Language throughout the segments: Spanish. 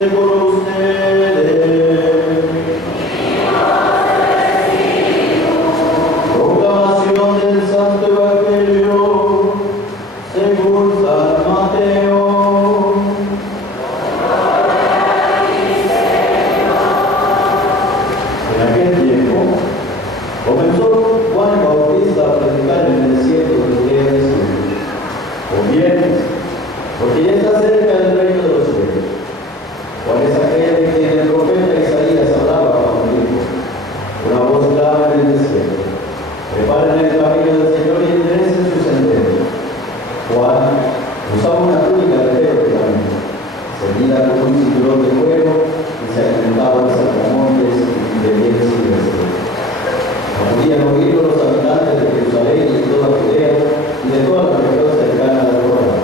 por ustedes. Proclamación del Santo Evangelio según San Mateo. En aquel tiempo comenzó Juan el Bautista a predicar en el desierto de Judea diciendo: conviertes, porque ya está cerca el reino de los cielos. ¿Cuál es aquel de quien el profeta Isaías hablaba cuando dijo: una voz clama en el desierto, preparen el camino del Señor y enderecen sus senderos? Juan usaba una túnica de pelo de camino, ceñida con un cinturón de cuero, y se alimentaba de saltamontes y de miel silvestre. No podían oírlo los habitantes de Jerusalén y de toda Judea y de toda la región cercana al Jordán.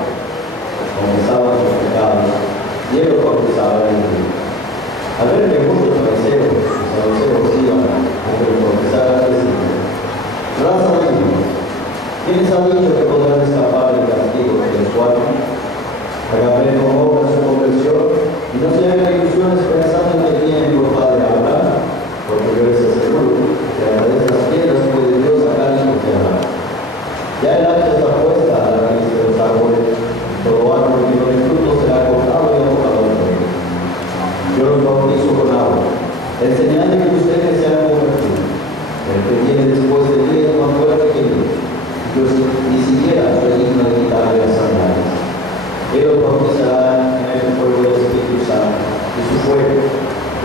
Confesaban sus pecados y él los bautizaba en el río. Al ver que muchos fariseos y saduceos iban a que lo confesaran, decían: raza de niños, ¿quiénes han dicho que podrán escapar del castigo del cual hagan con obras su conversión y no se hagan ilusiones pensando que tienen por padre a Abraham? Porque yo les aseguro que a través de las piedras puede Dios sacar hijos de Abraham. Ya el hacha está puesta a la raíz de los árboles, y todo árbol que no dé fruto será cortado y arrojado al fuego. Yo los bautizo con agua, enseñando que ustedes se han convertido. El que viene después de mí es más fuerte que yo. Yo ni siquiera soy digno de quitarle las sandalias. Él los bautizará en el fuego del Espíritu Santo y su fuego.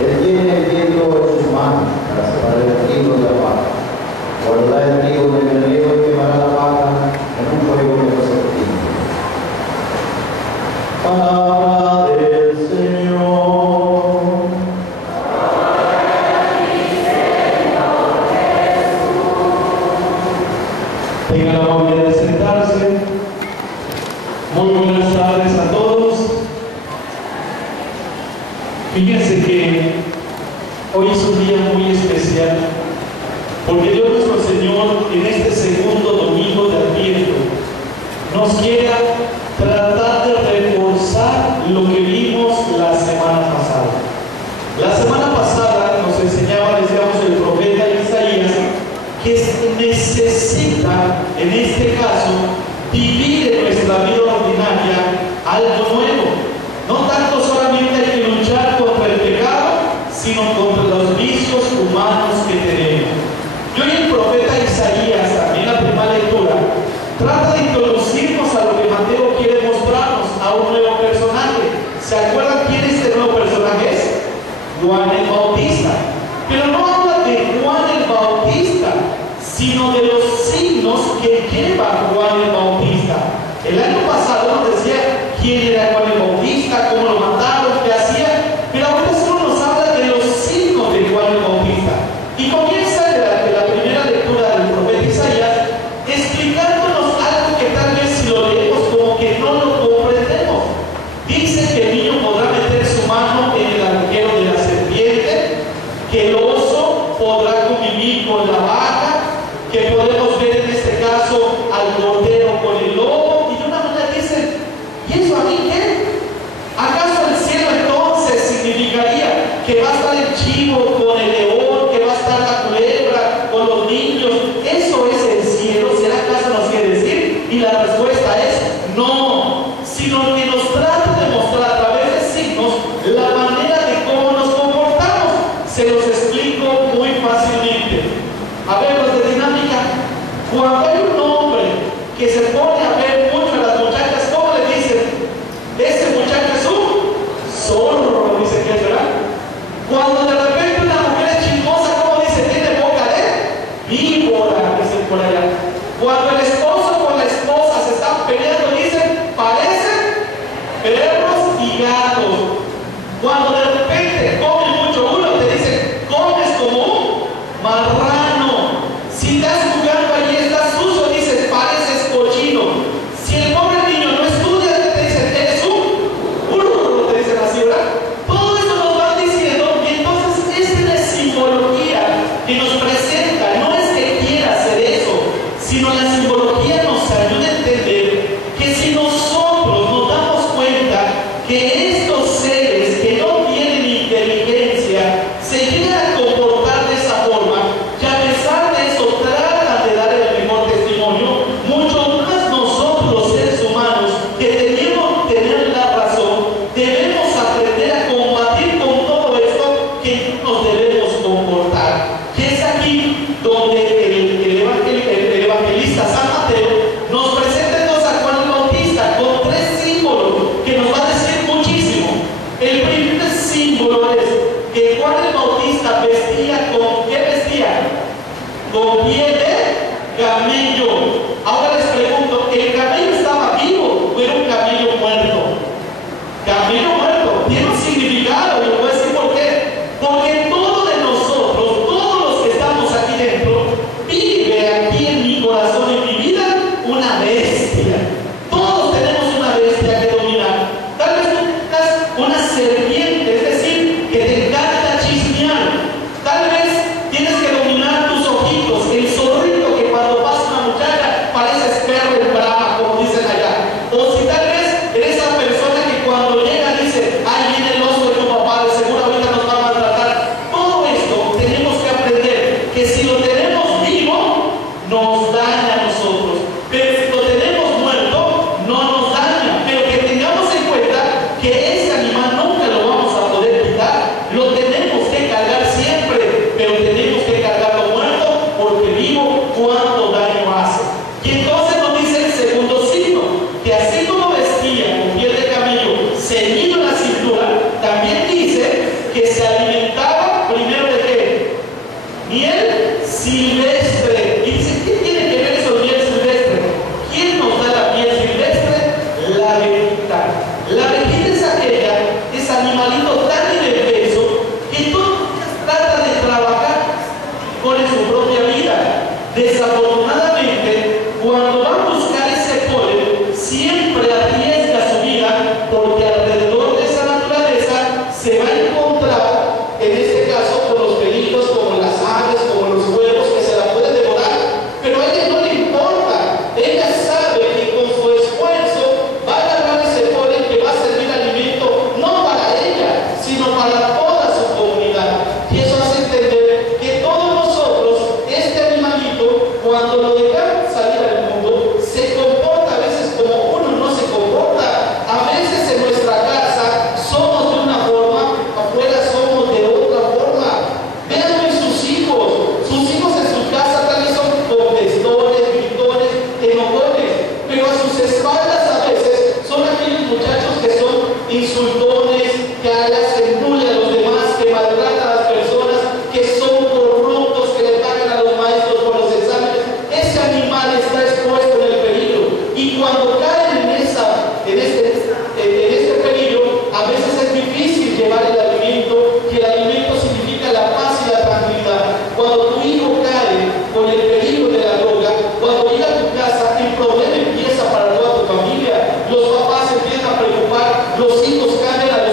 Él tiene el viento en sus manos para separar el trigo de la paja. Guardará el trigo del granero y quemará la paja en un fuego que no se extingue. Palabra del Señor. Tengan la amabilidad de sentarse. Muy buenas tardes a todos. Fíjense que hoy es un día muy especial, porque Dios nuestro Señor, en este segundo domingo de Adviento, nos quiere tratar de reforzar lo que vimos la semana pasada. La semana pasada nos enseñaba, decíamos, el profeta Isaías, que necesita, en este caso, vivir en nuestra vida ordinaria algo nuevo. No tanto solamente hay que luchar contra el pecado, sino contra los vicios humanos que tenemos. Y hoy el profeta Isaías, también la primera lectura, trata de introducirnos a lo que Mateo quiere mostrarnos, a un nuevo personaje. ¿Se acuerdan quién este nuevo personaje es? Juan el Bautista. Pero no habla de Juan el Bautista, sino de los signos que lleva Juan el Bautista. El año pasado nos decía quién era Juan el Bautista, cómo lo mataron, qué hacía, pero ahora solo nos habla de los signos de Juan el Bautista. Y comienza de la primera lectura del profeta Isaías explicándonos algo que tal vez si lo leemos como que no lo comprendemos. Dice que el niño podrá meter su mano en el agujero de la serpiente, que el oso podrá convivir con la vaca, que podemos ver en este caso al cordero con el lobo, y de una manera dicen: ¿y eso a mí qué? ¿Acaso el cielo entonces significaría que va a estar el chivo con el león, que va a estar la culebra con los niños? ¿Eso es el cielo? ¿Será acaso nos quiere decir? Y la respuesta es no, sino que nos trata de mostrar a través de signos la manera de cómo nos comportamos. Se los explico muy fácilmente. A ver, los de dinámica, cuando hay un hombre que se pone a ver mucho a las muchachas, ¿cómo le dicen? Ese muchacho es un zorro, dice que es, ¿verdad? Cuando de repente una mujer es chismosa, ¿cómo dice? Tiene boca de víbora, dicen por allá. Cuando el esposo con la esposa se están peleando, dicen: parecen perros y gatos. Cuando de repente comen mucho uno, te dicen: comes como un marrano. Si estás jugando allí, estás sucio, dices: pareces cochino. que Juan el Bautista vestía con, ¿qué vestía? Con piel de camello. Ahora les pregunto, ¿el camello estaba vivo o era un camello muerto? Camello muerto, tiene un significado, y les voy a decir por qué. Porque todos de nosotros, todos los que estamos aquí dentro, vive aquí en mi corazón, en mi vida, una bestia. Todos tenemos una bestia que dominar. Tal vez tú tengas una serpiente, es decir, que te encanta chismear. Tal vez tienes que dominar tus ojitos, el zorrito que cuando pasa una muchacha parece perro en brava, como dicen allá. O si tal vez eres esa persona que cuando llega dice, ay, viene el oso de tu papá, de seguro ahorita nos va a maltratar. Todo esto tenemos que aprender que si lo tenemos vivo, nos daña a nosotros. Pero si lo tenemos muerto, no nos daña. Pero que tengamos en cuenta que ese animal nunca lo vamos a poder quitar. Lo tenemos que cargar siempre, pero tenemos que cargarlo muerto, porque vivo, cuánto daño hace. Y entonces nos dice el segundo signo, que así como vestía con piel de camello ceñido en la cintura, también dice que se alimentaba primero de qué? Miel silvestre. Y dice, ¿qué tiene que ver eso de miel silvestre? ¿Quién nos da la miel silvestre? La abejita. La abejita es aquella, ese animalito tan indefenso que todos los días trata de trabajar con su propia vida. Desafortunadamente, cuando va a buscar ese polen, siempre arriesga su vida, porque alrededor de esa naturaleza se va a encontrar, en este caso, con los peligros como las aves, como los huevos que se la pueden devorar. Pero a ella no le importa. Ella sabe que con su esfuerzo va a agarrar ese polen que va a servir alimento no para ella, sino para toda su comunidad. Y eso hace entender que todos nosotros, este animalito, cuando lo dejan salir al mundo, se comporta a veces como uno no se comporta. A veces en nuestra casa somos de una forma, afuera somos de otra forma. Vean sus hijos en su casa tal vez son contestones, gritones, enojones, pero a sus espaldas a veces son aquellos muchachos que son insultones, que hacen bullying a los demás, que maltratan a las personas, que son corruptos, que le pagan a los maestros por los exámenes. Ese animal está expuesto en el peligro, y cuando caen en este peligro, a veces es difícil llevar el alimento, que el alimento significa la paz y la tranquilidad. Cuando tu hijo cae con el peligro de la droga, cuando llega a tu casa, el problema empieza para toda tu familia. Los papás se empiezan a preocupar, los hijos cambian a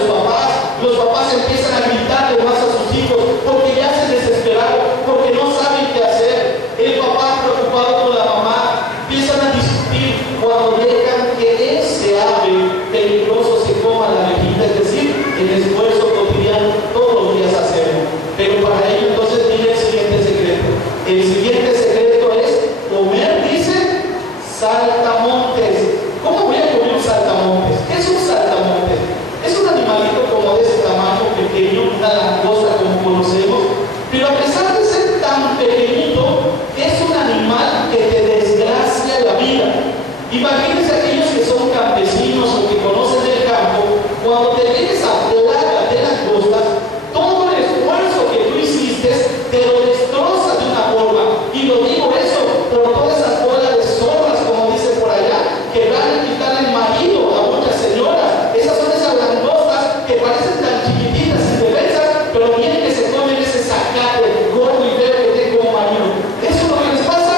los papás empiezan a gritarle más a sus hijos, porque ya se desesperaron, porque no saben qué hacer. El papá preocupado con la mamá, empiezan a discutir cuando dejan que ese ave peligroso se coma la abejita, es decir, el esfuerzo cotidiano todos los días hacemos. Pero para ello entonces viene el siguiente secreto. El siguiente secreto es comer, dice, saltamontes. ¿Cómo voy a comer un saltamontes? ¿Qué es un saltamontes? Es un animalito como de ese tamaño pequeño, una langosta como conocemos, pero a pesar de ser tan pequeñito, es un animal que te desgracia la vida. Imagínense aquellos que son campesinos o que conocen el campo, cuando te viene esa plaga de langostas, todo el esfuerzo que tú hiciste te lo destroza de una forma. Y lo digo eso por todas esas bolas de zorras, como dicen por allá, que van a quitarle el marido a muchas señoras. Esas son esas langostas que parecen tan chiquititas y indefensas, pero bien que se comen ese zacate gordo y feo que tiene como marido. Eso es lo que les pasa.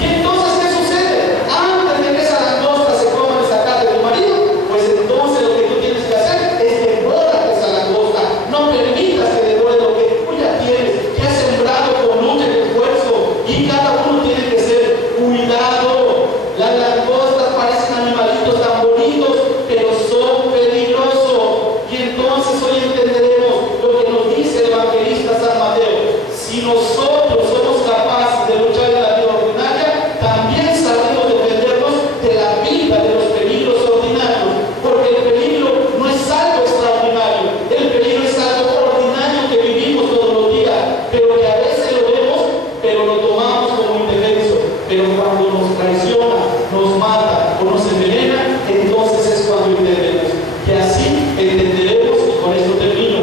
Y entonces, ¿qué sucede? Antes de que esa langosta se coma el zacate de tu marido, pues entonces lo que tú tienes que hacer es devorar esa langosta. No permitas que devore lo que tú ya tienes, que has sembrado con lucha y esfuerzo. Y cada uno tiene que ser cuidado. Las langostas parecen animalitos tan bonitos, pero son peligrosos. Y entonces hoy entenderemos lo que nos dice el evangelista San Mateo. Si nosotros somos capaces de luchar en la vida ordinaria, también sabemos defendernos de la vida, de los peligros ordinarios. Porque el peligro no es algo extraordinario, el peligro es algo ordinario que vivimos todos los días, pero que a veces lo vemos, pero lo tomamos como indefenso. Pero cuando nos traiciona, nos mata o nos envenena, entonces es cuando entendemos. Que así entenderemos, y con esto termino,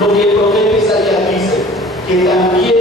lo que el profeta que también